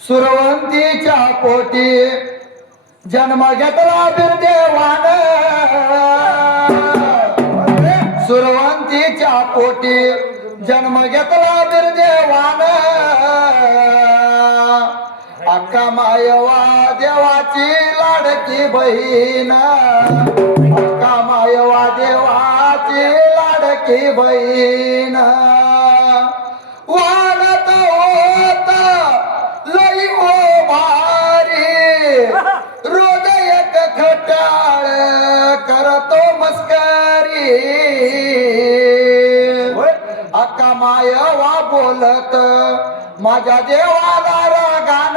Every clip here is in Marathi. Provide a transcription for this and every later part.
सुरवंतीच्या पोटी जन्म घेतला बिरदेवान, सुरवंतीच्या पोटी जन्म घेतला बिरदेवान, अक्का मायवा देवाची लाडकी बहीण, अक्का मायवा देवाची लाडकी बहीण. वाढत होत लई ओ भारी, रोज एक खटाळ करतो मस्करी, अक्का मायवा बोलत माझ्या देवाला रागान,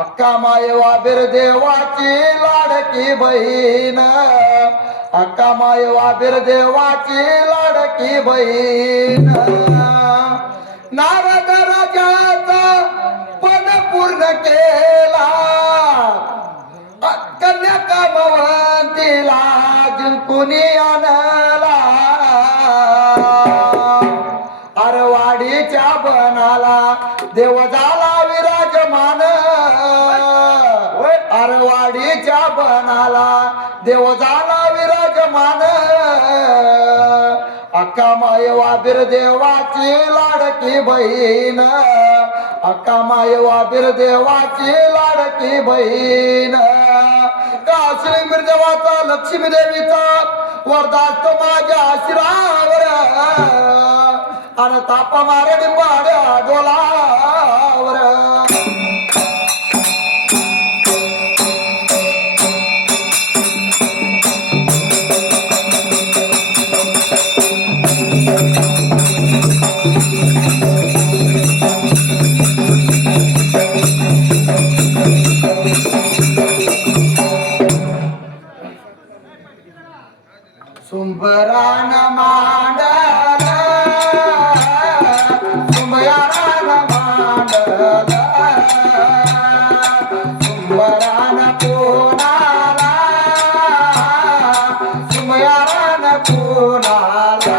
अक्का मायवा बिरदेवाची लाडकी बहीण, अक्का मायवा बिरदेवाची लाडकी बहीण. नारद राजाचा पद पूर्ण केला, कन्या कामवंतीला जिंकुनी आणला, अरवाडीच्या बनाला देव झाला विराजमान, अरवाडीच्या बनाला देव झाला विराजमान, अक्का मायवा बिरदेवाची लाडकी बहीण, अक्का मायवा बिरदेवाची लाडकी बहीण. कासली बिरदेवाचा लक्ष्मी देवीचा वरदास्त माझ्या शिरावर, आणि ताप मारे डिंबाड्या डोलावर. सुंबरान मांडला, सुंबरान मांडला, सुंबरान कोणाला, सुंबरान कोणाला.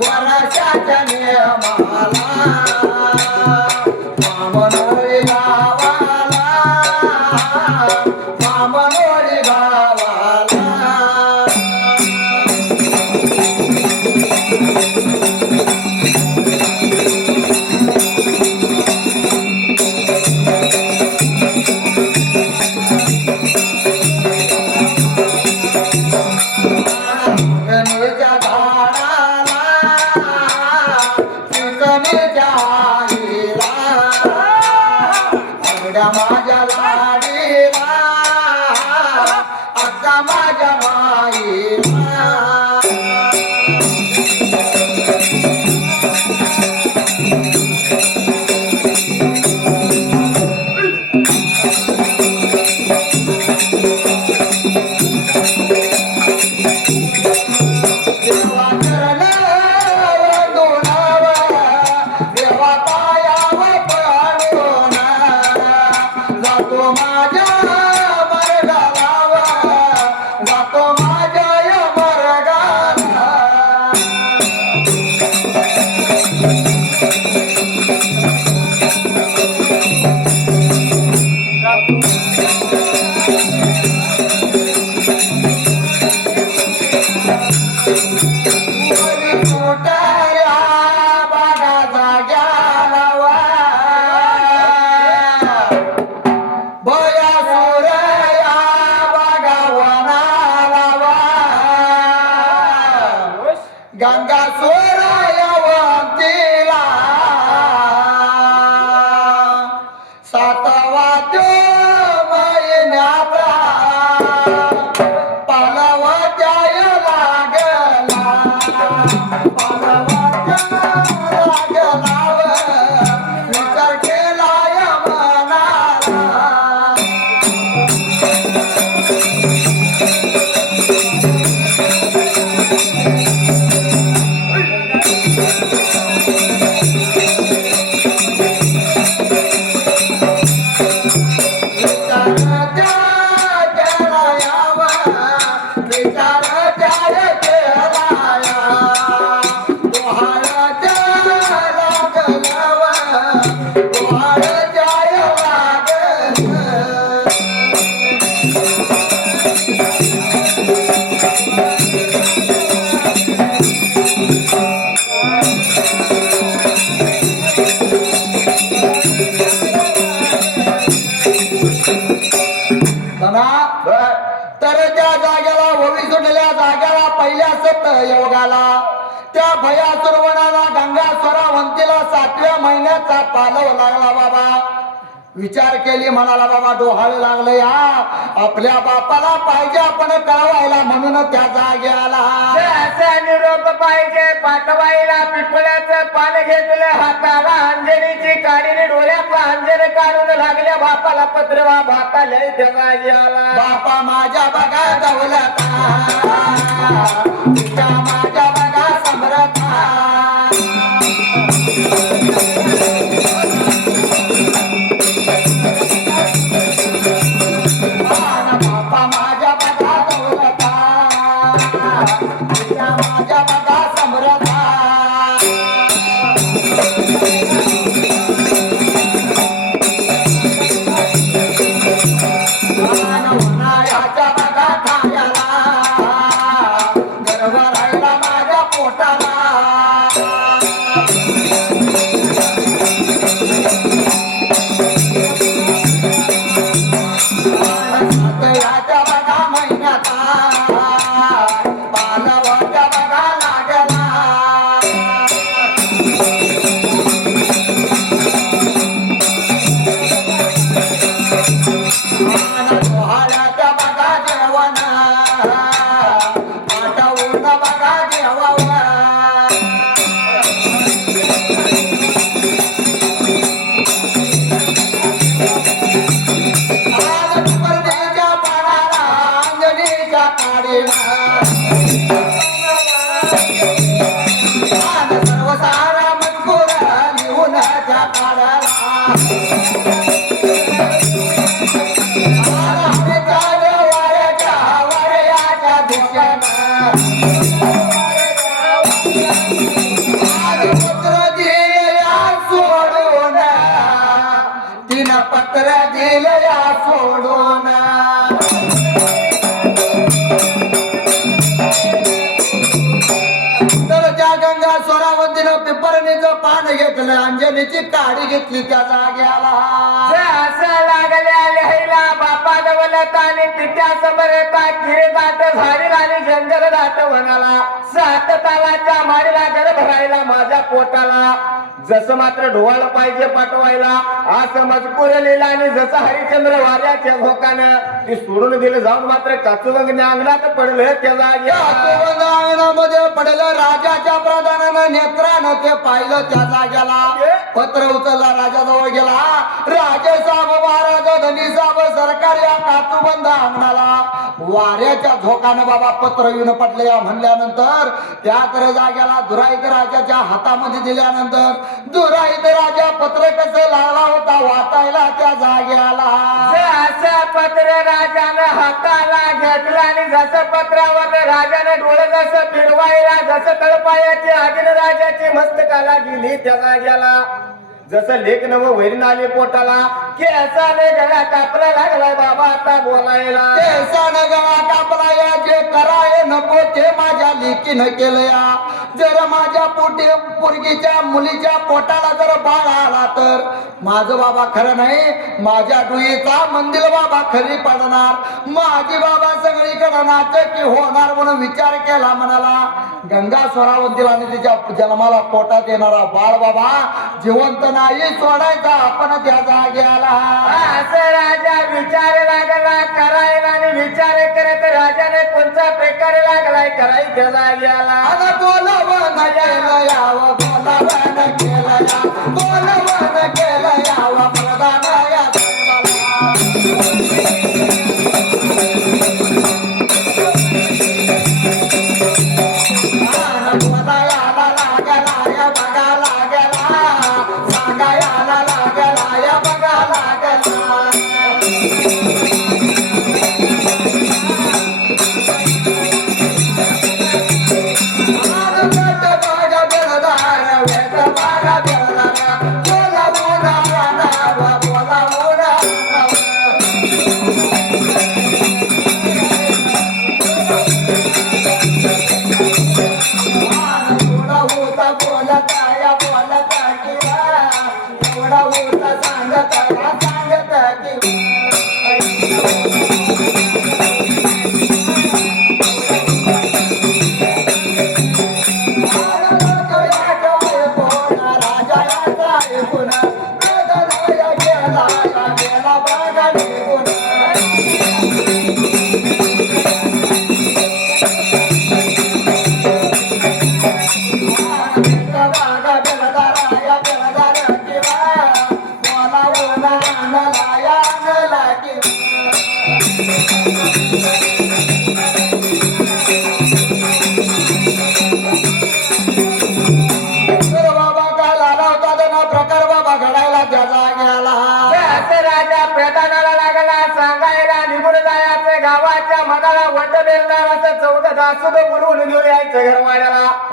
वरच्या गंगा सोरायवंतीला सातवा तो महिन्याचा पालवत्याय लागला विचार केलाय मनाला तर त्या जाग्याला होवी सुटलेल्या जाग्याला पहिल्या सप्त योगाला त्या भयासुर वनाला गंगा स्वरावंतीला 7व्या महिन्याचा पालव लागला बाबा विचार केली म्हणाला बाबा डोहाळ लागलं या आपल्या बापाला पाहिजे आपण कळवायला म्हणून त्या जाग्याला असा निरोप पाहिजे पाठवायला पिपळ्याचं पान घेतलं हाताला अंजनीची काढीने डोळ्यातला अंजन काढून लागल्या बापाला पत्र बापा लय आला बापा माझ्या बघा दौलता माझ्या बघा समरथा बापा माझ्या बघा दौलता माझ्या बघा समरथा उन्हाळ्याच्या बघा खायला गर्व राहिला माझ्या पोटाला याच्या बघा महिन्याचा पालवाच्या बघा लागला डोहाळ्याच्या बघा जेवण पाठवून बघा जेवावं परदेच्या पाण्याला अंजनीच्या काडीला सर्वसारा मजकूर लिहून त्या काढाला वाऱ्याच्या वाऱ्याच्या दिशेनं पत्र दिलया सोडून तिनं पत्र दिलया सोडून तर त्या गंगा स्वरावंतीनं पिपरणीचं पान घेतलं अंजनीची काडी घेतली त्या जाग्याला असं लागल्या लिहायला बापा दवलत आणि पित्या समरता किरदाट झाडीला आणि जंजर दाट वनाला 7 तालाच्या माडीला घर भरायला माझ्या पोटाला जसं मात्र ढोवाळ पाहिजे पाठवायला असं मजकूर लिहिला आणि जसं हरिश्चंद्र वाऱ्याच्या भोकानं ती सोडून गेलं जाऊन मात्र काचुवंगने अंगणात पडलं त्या जाग्या अंगणामध्ये पडलं राजाच्या प्रधानानं नेत्रानं ते पाहिलं त्या जाग्याला पत्र उचलला राजाजवळ गेला राजे साहेब महाराज धनी साहेब सरकार या काचुबंद अंगणाला वाऱ्याच्या झोकानं बाबा पत्र येऊन पडले या म्हणल्यानंतर त्या तर जाग्याला दुराईत राजाच्या हातामध्ये दिल्यानंतर दुराईत राजा पत्र कसं लागला होता वाचायला त्या जाग्याला असं पत्र राजानं हाताला घेतलं आणि जसं पत्रावर राजानं डोळं जसं फिरवायला जसं तळपायाची आदिन राजाची मस्तकाला गेली त्या जाग्याला जसं लेख नव वैरण आले पोटाला केसाने गळा कापला लागलाय बाबा आता बोलायला. केसानं गळा कापला या, जे कराय नको ते माझ्या लेकीनं केलं या. जर माझ्या पोटी पोरगीच्या मुलीच्या पोटाला जर बाळ आला तर माझं बाबा खरं नाही, माझ्या डोईचा मंदिर बाबा खरी पडणार. माझी बाबा सगळीकडे नाचकी होणार म्हणून विचार केला. म्हणाला गंगा स्वरावंतीला आणि तिच्या जन्माला पोटात येणारा बाळ बाबा जिवंत नाही सोडायचा, आपण त्या जाग्याला. असं राजा विचार लागला करायला आणि विचार करत राजाने कोणता प्रकार लागलाय करायच्या जाग्याला. अन बोलवण केलं यावं, बोलवण केलं या, बोलवण केलं यावं प्रधान या बोलायला लागला या बघा लागला, सांगायला लागला या बघा लागला.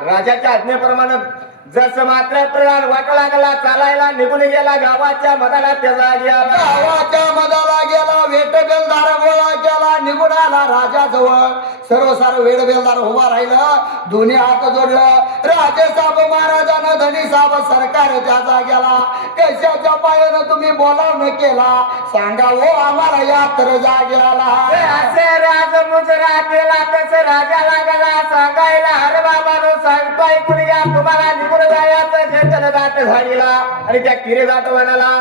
राजाच्या आज्ञेप्रमाणे जसं मात्र प्रधान वाट लागला चालायला निघून गेला गावाच्या मधाला त्याचा गेला. गावाच्या मधाला गेला, वेट बेलदार गोळा केला, निघून आला राजाजवळ. सर्व सारं वेड बेलदार उभा राहिलं, दोन्ही हात जोडलं. राजे साहेब महाराजानं धनी साहेब सरकार त्याचा गेला. कशाच्या पायानं तुम्ही बोलावणं केला सांगा हो आम्हाला यात्र जाग्याला. असे राजमुजरा केला तसं राजा लागला सांगायला. अरे बाबानो सांगतो ऐकून घ्या, तुम्हाला निघून जायचं झेंडल दाट झाडीला आणि त्या किरे दाट वनाला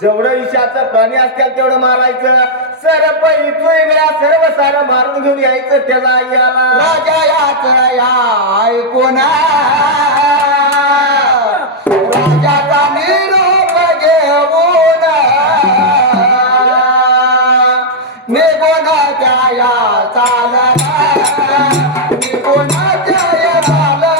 जेवढं विषाचं प्राणी असतील तेवढं मारायचं. सरप इथूया सर्व सारं मारून घेऊन यायचं त्याचा याला. राजा यात्र या ऐकून राजाचा निरोप घेऊन निघून त्या चालला, निघून त्या चालला.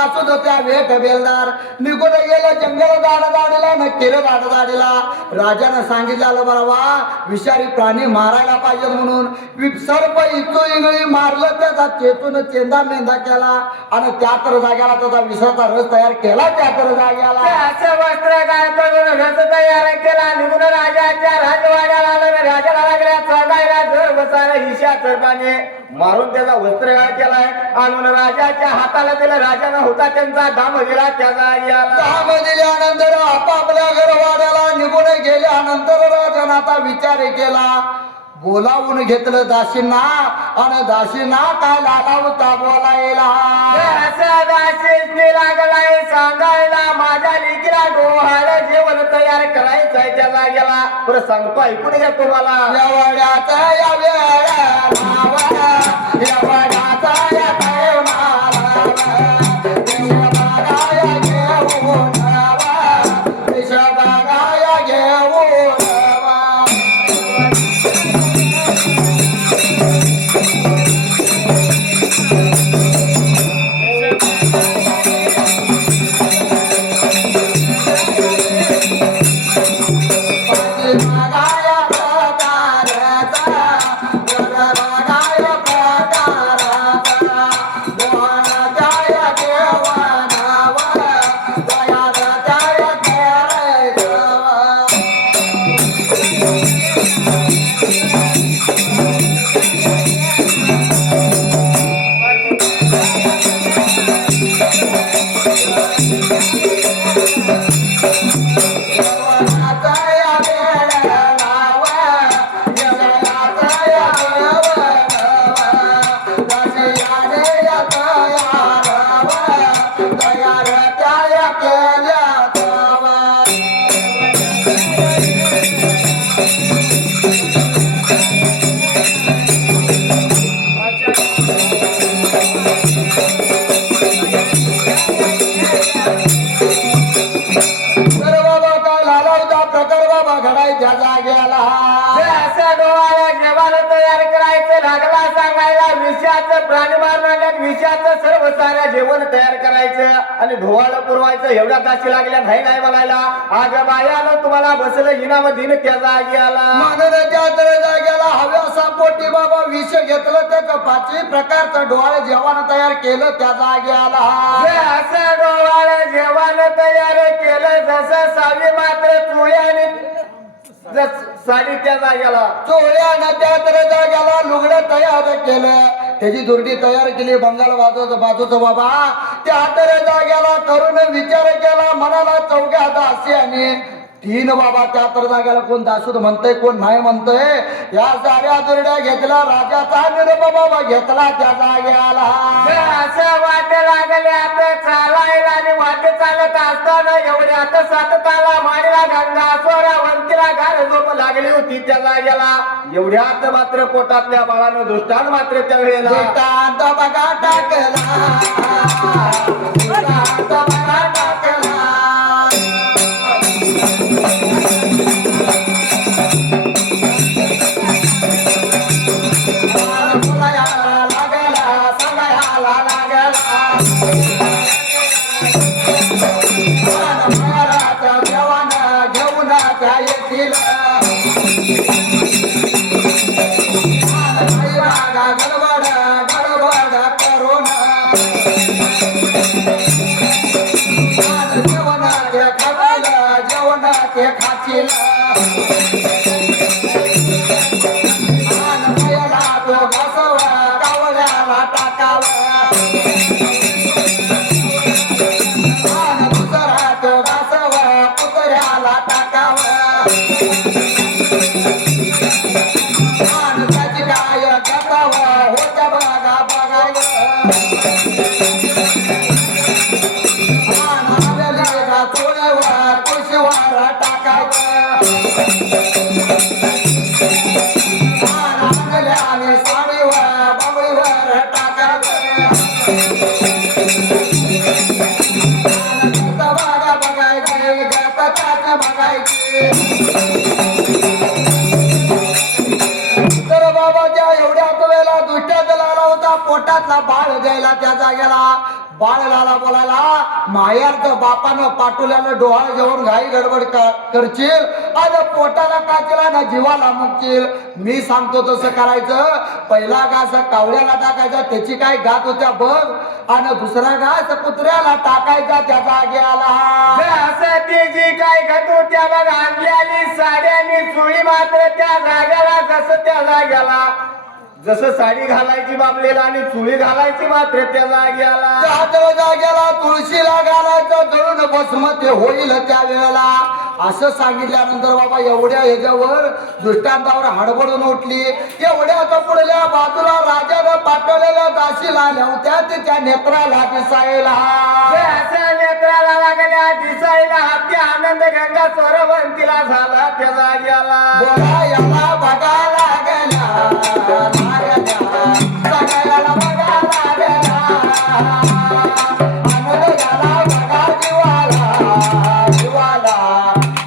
दासूद त्या वेठ बेलदार निघून गेलं जंगल दाडीला न केलं दाडीला. राजानं सांगितलं बरोबा विषारी प्राणी मारायला पाहिजे म्हणून सर्प इचू इंगळी मारलं त्याचा चेतून चेंदा मेंदा केला आणि त्या तर जाग्याला त्याचा विषाचा रस तयार केला. त्या तर जाग्याला असं वस्त्र काय करून रस तयार केला. निघून राजाच्या राजवाड्याला आलं. राजाला लागल्या चढायला जर बसायला हिशा सर्पाने मारून त्याचा वस्त्र काय केलाय आणून राजाच्या हाताला दिलं. राजानं होता त्यांचा दाम दिला. त्याचा दाम दिल्यानंतर आपापल्या घरवाड्याला निघून गेल्यानंतर राजानं आता विचार केला. बोलावून घेतलं दासींना आणि दासींना काय लागावता बोलायला. असं दासींनी लागलाय सांगायला माझ्या लेकीला डोहाळं जेवण तयार करायचंय त्या जागेला. बरं सांगतो ऐकून घ्या तुम्हाला. एवढ्याचा या वेळा एवढ्याचा या प्राणी मारण्यात विषयाचं सर्व साऱ्या जेवण तयार करायचं आणि ढोवाला पुरवायचं. एवढ्या ताशी लागल्या नाही म्हणायला. आग बायाला तुम्हाला बसलं इनाम दिन त्या जाग्याला. म्हणून त्या जाग्याला हव्यासा पोटी बाबा विष घेतलं त्याचं 5 प्रकारचं डोहाळे जेवण तयार केलं त्या जाग्याला. असं डोहाळे जेवण तयार केलं जसं सावी मात्र चुळ्याने साडी त्या जाग्याला. चोळ्यानं त्या तर जाग्याला लुगडं तयार केलं. त्याची दुर्डी तयार केली. बंगाल बाजूचं बाबा त्या तर जाग्याला करून विचार केला. मनाला 4 दासी आणि 3 बाबा त्या तर जाग्याला कोण दासूद म्हणतय कोण नाही म्हणतय. या साऱ्या दुर्ड्या घेतला. राजाचा निरोप बाबा घेतला त्या जाग्याला. असं वाट लागले आता चालायला आणि वाट चालत असताना एवढ्यात 7 ताला माडीला गंगा सोरा वंतीला घाल झोप लागली होती त्या जाग्याला. एवढ्यात मात्र पोटातल्या बाळानं दृष्टांत मात्र त्या वेळेला दृष्टांत बघा टाकला. दृष्टांत बघा टाकला. पोटातला बाळ द्यायला त्या जागेला बाळाला बोलायला मायाचं बापानं पाटुल्याला डोहाळ जेवण घाई गडबड करशील आणि पोटाला काचेला ना जीवाला मुकशील. मी सांगतो तसं करायचं. पहिला घास कावळ्याला टाकायचा त्याची काय गात होत्या बघ आणि दुसरा घास कुत्र्याला टाकायचा त्या जाग्याला. असं ते जी काय घटू त्या बघ आणलेली साड्यानी चुळी मात्र त्या जाग्याला जसं त्या जाग्याला जसं साडी घालायची बाबलेला आणि चुळी घालायची मात्र त्या जाग्याला. त्या जाग्याला तुळशीला घालायचं जळून भस्म ते होईल त्या वेळेला. असं सांगितल्यानंतर बाबा एवढ्या ह्याच्यावर दृष्टांतावर हडबडून उठली. एवढ्या पुढल्या बाजूला राजानं पाठवलेल्या दासीला होत्या त्या नेत्राला दिसायला. असं नेत्राला लागल्या दिसायला हाती आनंद गंगा स्वरवंतीला झाला त्या जाग्याला. बोला याला बघा लागल्या सगळ्याला बघा लागल्या आनंद झाला बघा जीवाला जीवाला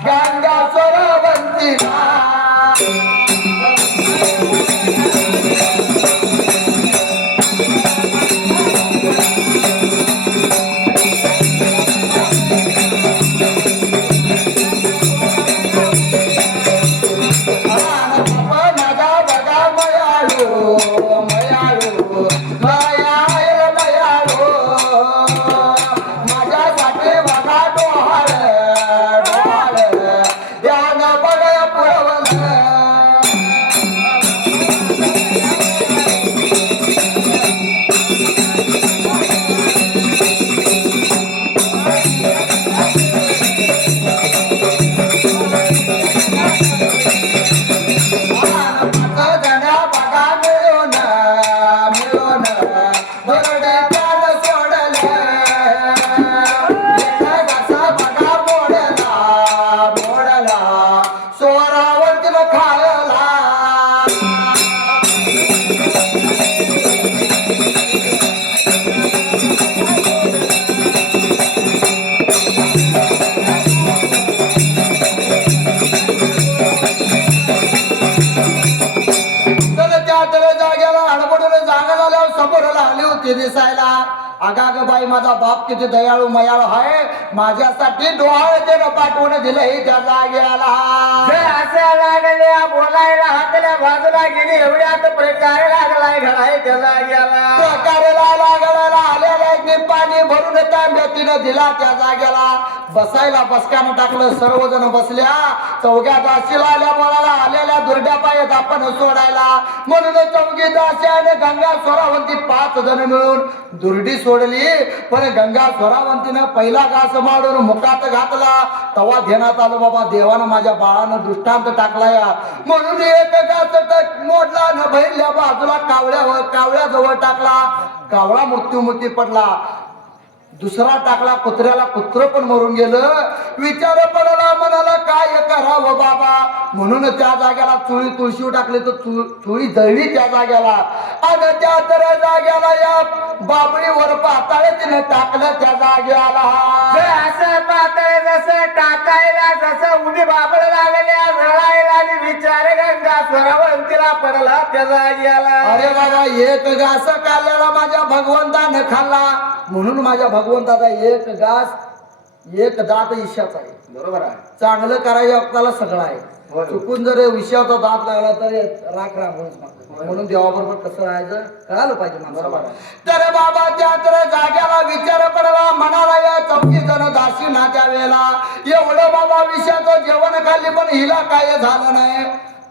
गंगा स्वरवंतीला. दिसायला. अगाग बाई माझा बाप किती दयाळू मयाळू आहे. माझ्यासाठी डोहाळे पाठवून दिलं हे त्या जाग्याला. असं लागल्या बोलायला हातल्या बाजूला गेली एवढ्यात प्रकारे लागलाय घडाय त्या जाग्याला. प्रकारेला लागला आलेल्या पाणी भरून तांब्या तिनं दिला त्या जाग्याला. बसायला बसकानं टाकलं. सर्वजण बसल्या. चौघ्या दासीला आल्या मुलाला आलेल्या दुर्ड्या पायत आपण सोडायला म्हणून चौघी दासी आणि गंगा स्वरावंती 5 जण मिळून दुर्डी सोडली. पण गंगा स्वरावंतीनं पहिला घास मारून मुखात घातला. तवा ध्यानात आलं बाबा देवानं माझ्या बाळानं दृष्टांत टाकला या म्हणून एक घास मोडला न बहिरल्या बाजूला कावळ्याजवळ टाकला. कावळा मृत्युमुखी पडला. दुसरा टाकला कुत्र्याला. कुत्र पण मरून गेलं. विचार पडला मनाला काय करावं बाबा म्हणून त्या जाग्याला चुळी तुळशी टाकली तर चुळी जळली त्या जाग्याला. आणि त्या तर जाग्याला या बाबळीवर पाताळ तिने टाकलं त्या जाग्याला. असं पातळ जसं टाकायला जसं उडी बाबळ लागल्या जळायला आणि विचार गंगा स्वरावंतीला पडला त्या जाग्याला. अरे बाबा एक घास खाल्ल्याला माझ्या भगवंतानं खाल्ला म्हणून माझ्या भगवंताचा एक घास एक दात ईशाचा आहे. बरोबर आहे. चांगलं करायच्या वक्ताला सगळं आहे. होय. चुकून जर विषयाचा दात लागला तरी राख म्हणून देवाबरोबर कसं राहायचं कळायला पाहिजे माणसाला. तर बाबा त्या तर जाग्याला विचार पडला मनाला या 4 जण दासी ना त्या वेळेला. एवढं बाबा विषयाचं जेवण खाल्ली पण हिला काय झालं नाही.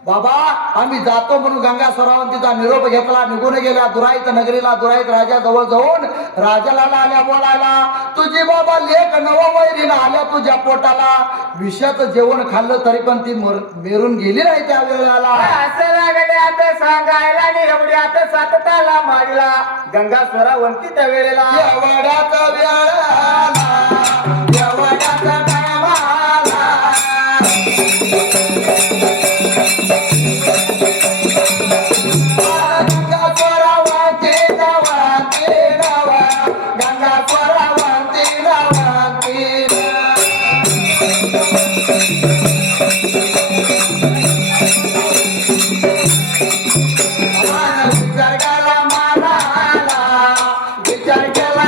बाबा आम्ही जातो म्हणून गंगा स्वरावंतीचा निरोप घेतला. निघून गेल्या दुराईत नगरीला. दुराईत राजाजवळ जाऊन राजाला आल्या बोलायला तुझी बाबा लेख नववैरीनं आल्या तुझ्या पोटाला. विषयाचं जेवण खाल्लं तरी पण ती मेरून गेली नाही त्या वेळेला. असं लागले आता सांगायला आणि एवढ्यात सातताला मारला गंगा स्वरावंती त्या वेळेला. एवढ्याच वेळेला एवढ्याच टायमाला विचार केला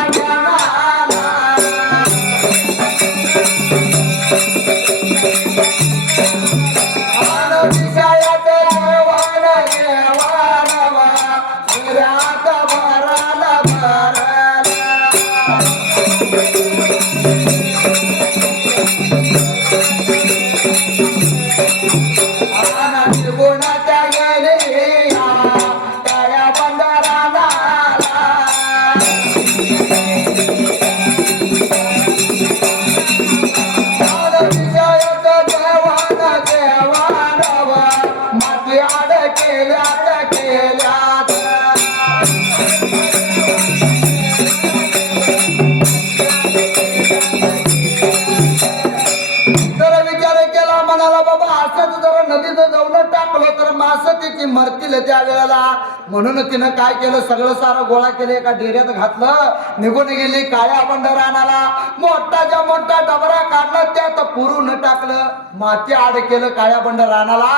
त्या वेळेला. म्हणून तिनं काय केलं, सगळं सारं गोळा केलं, एका डेऱ्यात घातलं, निघून गेली काळ्या बंड रानाला. मोठाच्या मोठा डबरा काढला, त्यात पुरून टाकलं, माती आड केलं काळ्या बंड रानाला.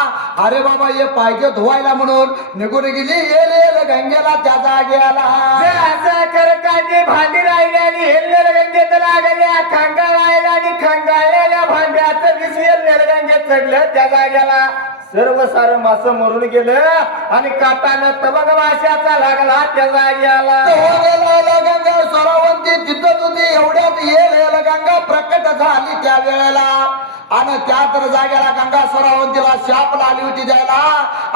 अरे बाबा हे पाहिजे धुवायला म्हणून निघून गेली, येल गंगेला त्या जाग्याला. असं करकाची भांडी राहिली आणि हेल्लेल गंगेत लागल्या, खंगाळायला आणि खंगाळलेल्या भांड्याचं विष हेल्लेल गंगेत चढलं त्या जाग्याला. सर्व सारं मासं मरून गेलं आणि काटानं तबक माशाचा लागला त्या जाग्याला. गंगा स्वरावंती तिथंच होती, एवढ्यात येल गंगा प्रकट झाली त्या वेळेला. आणि त्या तर जाग्याला गंगा स्वरावंतीला शाप लागली होती द्यायला.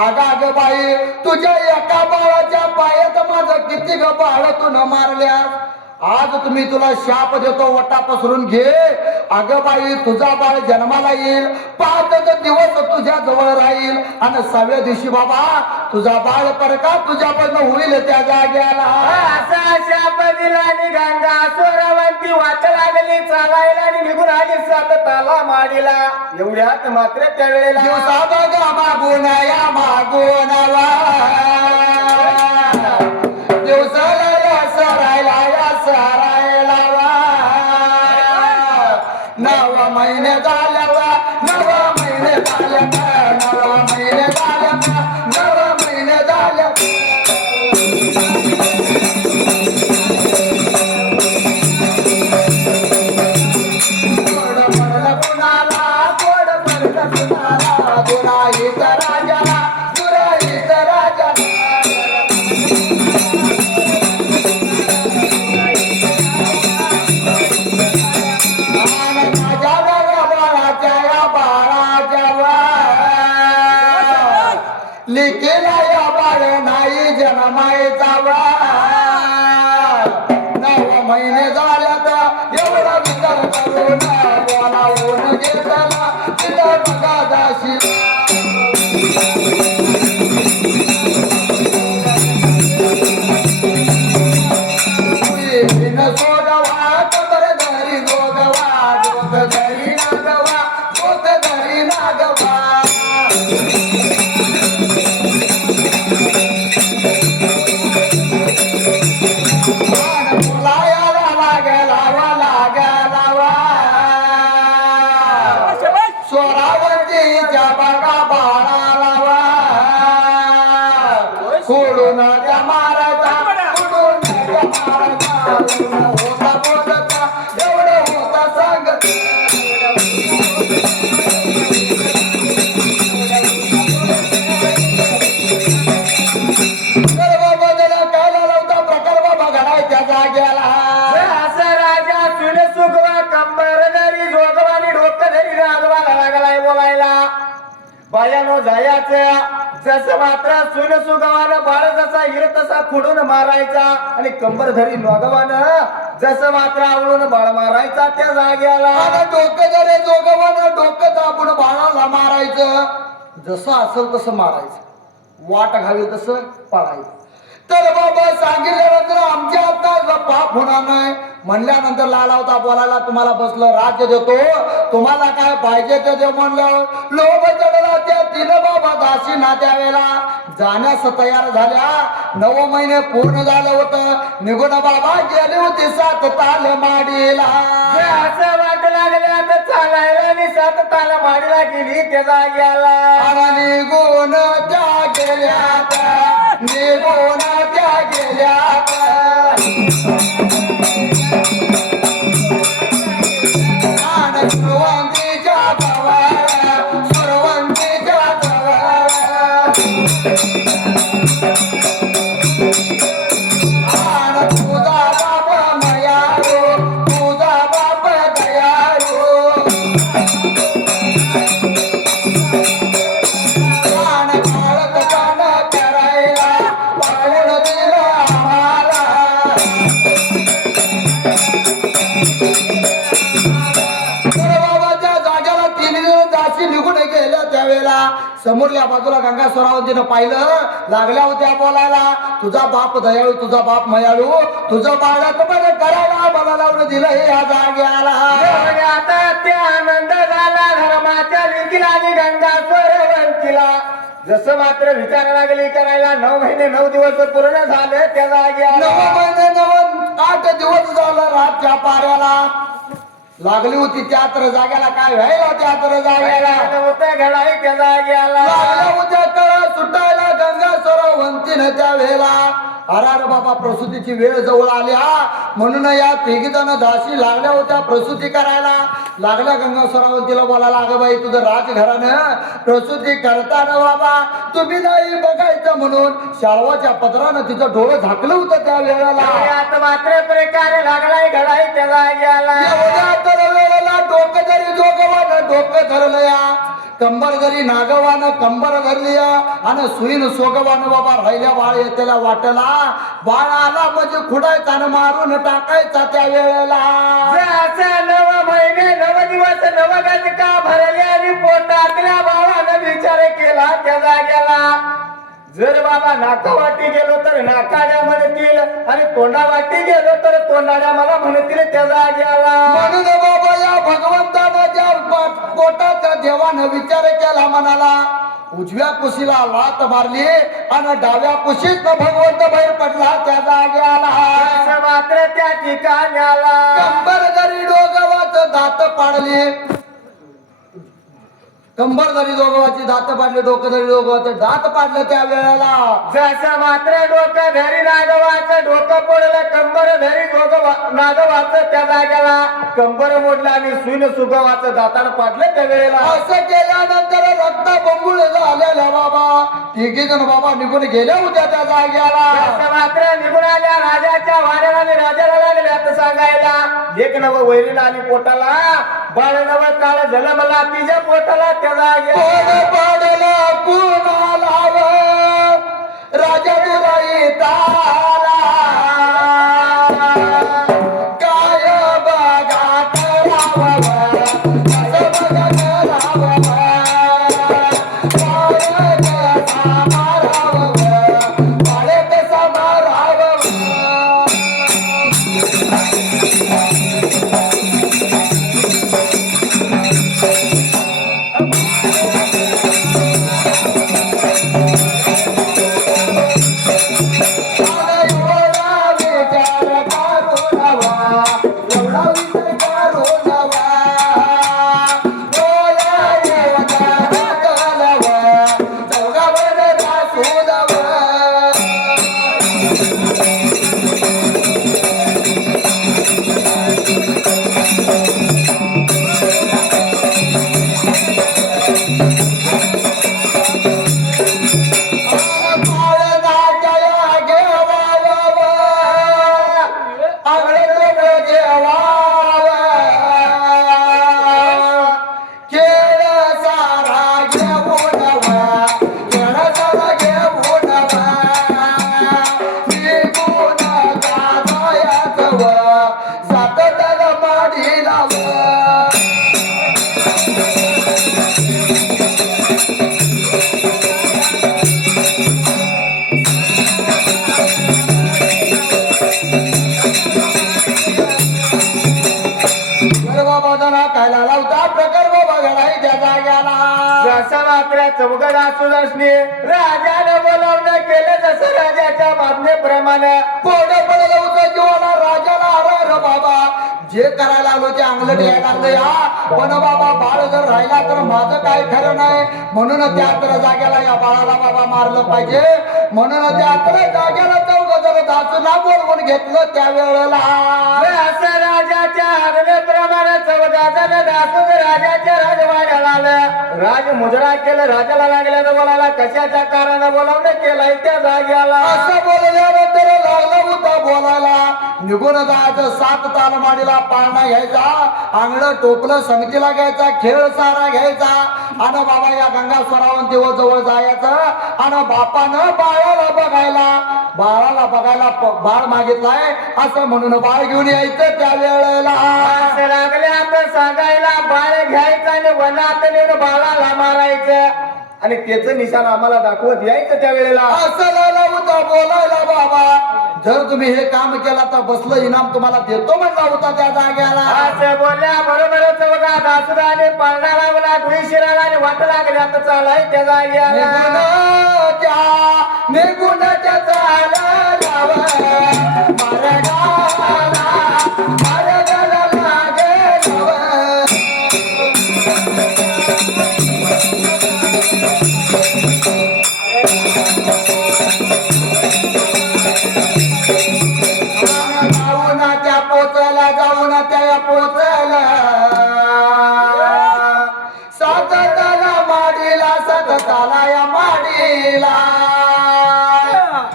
अग बाई, तुझ्या एका बाळाच्या पायात माझं किती ग बाळ तू न मारल्यास, आज तुम्ही तुला शाप देतो, वटा पसरून घे. अगं बाई, तुझा बाळ जन्माला येईल, 5 दिवस तुझ्या जवळ राहील आणि 6व्या दिवशी बाबा तुझा बाळ परका तुझ्यापासून होईल त्या जाग्याला. असा शाप दिला आणि गंगा स्वरावंती वाट लागली चालायला आणि निघून आली 7 ताला माडीला. एवढ्यात मात्र त्यावेळेला दिवसा बघा मागून या मागून दिवसाला सरायला सरायला 9 महिने झाल्या, 9 महिने झाल्या, 9 महिने झाल्या, 9 महिने झाल्या. गोड पडलं कुणाला, गोड पडलं कुणाला, दुराईत राजाला, दुराईत राजाला. लिखिला या बाळ नाही जन्मायचा. 9 महिने झाल्या तर एवढा विचार करून बोलावून घेतला तिथं बघा दाशी. सोडवा कबर धरी जोगवा, डोक धरी नागवा, डोक धरी नागवा. स्वरावंतीच्या बघा बाळाला सोडून त्या मारायचा, सोडून त्या मारायचा. होता बोलता एवढं होता सांगत. सर्व बदल काय लावता प्रकल्प बघाय त्या जाग्याला. असा राजा सुन सुगवा कंबर धरी जोगवा आणि डोकं धरी रागवाला लागलाय बोलायला. बायानो जायाचं जसं मात्र सुन सुगवानं बाळ जसा हिर तसा खुडून मारायचा आणि कंबर धरी नोगवानं जसं मात्र आवळून बाळ मारायचा त्या जाग्याला. आणि डोकं जरे जोगवानं डोकं दाबून बाळाला मारायचं, जसं असेल तसं मारायचं, वाट घावी तसं पाळायचं. तर बाबा सांगितल्यानंतर आमच्या आता पाप होणार नाही म्हणल्यानंतर लालावता बोलायला, तुम्हाला बसलं राज्य देतो, तुम्हाला काय पाहिजे ते देव म्हणलं. लोभ चढला त्या 3 बाबा दासी ना त्यावेळेला जाण्यास तयार झाल्या. 9 महिने पूर्ण झालं होतं, निघून बाबा गेले होते 7 ताल माडीला. असं वाट लागले आता चालायला आणि 7 ताला माडीला गेली त्या जाग्याला. निघून त्या गेल्यात, निघून त्या गेल्यात. सुरवंतीच्या जवळ, सुरवंतीच्या जवळ. तुझा बाप मयाळू, तुझा बाप दयाळू. काळत कान करायला पाहून दिलं आम्हाला. निघून गेल्या त्यावेळेला समोरल्या बाजूला गंगा स्वरावंतीनं पाहिलं, लागल्या होत्या बोलायला, तुझा बाप दयाळू, तुझा बाप मयाळू, तुझं बाळात बरं करायला मला लावून दिलं हे या जाग्याला. आता त्या आनंद झाला धर्माच्या लिखीला आणि गंगा स्वरवंतीला. जसं मात्र विचार लागली करायला 9 महिने 9 दिवस पूर्ण झाले त्या जागी 9 आला. महिने 8 दिवस झालं रातच्या पाऱ्याला लागली होती त्यात्र जाग्याला. काय व्हायला त्यात्र जाग्याला? होतं घडाई त्या जागी आला. लागल्या होत्या तळ सुटायला गंगा सरवंतीनं त्या वेळेला. अरे बाबा प्रसूतीची वेळ जवळ आली हा, म्हणून या तिघीजण दासी लागल्या होत्या प्रसूती करायला. लागल्या गंगा सरवंतीला बोलायला, अगं बाई तुझं राजघरानं प्रसूती करताना बाबा तुम्ही नाही बघायचं म्हणून शाळवाच्या पदरानं तिचं डोळं झाकलं होतं त्या वेळेला. आता मात्र प्रकारे लागलाय घडाई त्या जागी आला. एवढ्या तर वेळेला डोकं जरी जोगवानं डोकं धरलं या, कंबर जरी नागवानं कंबर धरली आणि सुईन सोगवानं बाबा राहिल्या बाळ येतेला वाटला. बाळ आला म्हणजे खुडायचा आणि मारून टाकायचा त्या वेळेला. असं 9 महिने 9 दिवस 9 गज का भरले आणि पोटातल्या बाळानं विचार केला त्या जाग्याला. जर बाबा नाकावाटी गेलो तर नाकाड्या म्हणतील आणि तोंडावाटी गेलो तर तोंडाड्या मला म्हणतील त्या जाग्याला. म्हणून बाबा या भगवंतानं त्या पोटाच्या देवानं विचार केला मनाला. उजव्या कुशीला लात मारली आणि डाव्या कुशीत भगवंत बाहेर पडला त्या जाग्याला. असं मात्र त्या ठिकाणी आला. कंबर जरी डोगवाच दात पाडली, कंबर जरी दोघवाची दात पाडली, डोकं जरी दोघवाचं दात पाडलं त्या वेळेला. जसं मात्र डोकं धरी नागवाचं डोकं पडलं, कंबर धरी नागवाचं त्या जाग्याला कंबर मोडलं आणि सुईन सुगवाचं दातानं पाडलं त्या वेळेला. असं केल्यानंतर रक्त बंबुळ झालेला बाबा तिघी जण बाबा निघून गेल्या होत्या त्या जाग्याला. जसं मात्र निघून आल्या राजाच्या वाड्याला आणि राजाला लागले आता सांगायला. एक नवं वैरीला आणि पोटाला, बाळ नवं काळ झालं मला तिच्या पोटाला त्या जाग्याला. कोण पाडला कुणाला राजा दुराई तारा, काय बघा करावं कसं बघा करावं, बाळ कसा मारावं बाळ कसा मारावं. जसं मात्र चौघड असू असणे राजानं बोलावणं केलं जसं राजाच्या मागणीप्रमाणे. कोरडं पडलं होतं जीवाला राजाला. अरे बाबा जे करायला आलो ते अंगलट यायला लागलं या. पण बाबा बाळ जर राहिला तर माझं काय खरं नाही. म्हणून त्या जाग्याला या बाळाला बाबा मारलं पाहिजे. म्हणून त्या जाग्याला चौघजण दासूना बोलवून घेतलं त्या वेळेला. असं राजाच्या आज्ञेप्रमाणे चौघजण दासून राजाच्या राजवाड्याला आलं. राज मुजरा केलं. राजाला लागल्यानं बोलायला कशाच्या कारणानं बोलावणं केलंय त्या जाग्याला. असं बोलल्यानंतर लागलं होतं बोलायला. निघून जायचं 7 तालमाडीला पाळणा घ्यायचा, आंगड टोपलं संगतीला घ्यायचा, खेळ सारा घ्यायचा आणि बाबा या गंगा स्वरावंतीवर जवळ जायचं आणि बापानं बाळाला बघायला बाळ मागितलाय असं म्हणून बाळ घेऊन यायचं त्या वेळेला. असं लागले आता सांगायला बाळ घ्यायचं आणि वनात नेऊन बाळाला मारायचं आणि त्याचं निशाण आम्हाला दाखवत यायचं त्या वेळेला. असं लागलं होतं बोलायला बाबा. जर तुम्ही हे काम केला तर बसलं इनाम तुम्हाला देतो म्हणला होता त्या जाग्याला. असं बोलल्या बरोबरच बघा दासुदाने पाळणा लावला डुई शिराला आणि वाट लागली आता चालाय त्या जाग्याला. निघून चाला लावा मार्गाला लागे लावा. जाऊन त्या पोचला जाऊन त्या पोचला सतताला माडीला सतताला या माडीला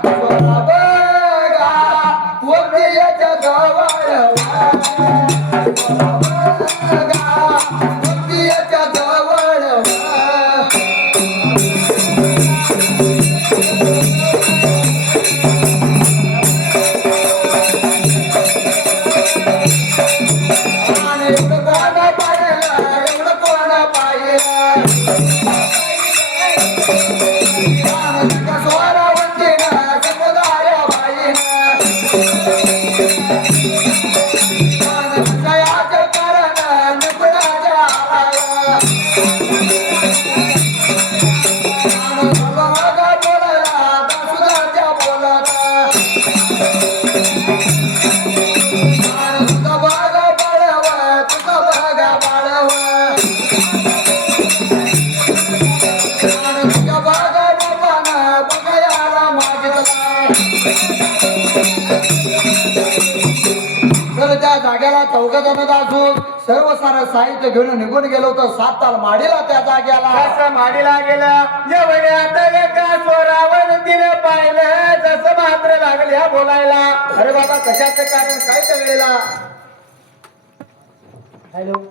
बघा वक्तीच्या जवळ बघा वक्तीच्या जवळ तर त्या जाग्याला चौघजण असून सर्व सारं साहित्य घेऊन निघून गेलो तर 7 ताल माडीला त्या जाग्याला. कसं माडीला गेलं एवढ्यात एका स्वरावर तिने पाहिलं जसं मात्र लागल्या बोलायला. अरे बाबा कशाचं कारण काय त्या वेळेला. हॅलो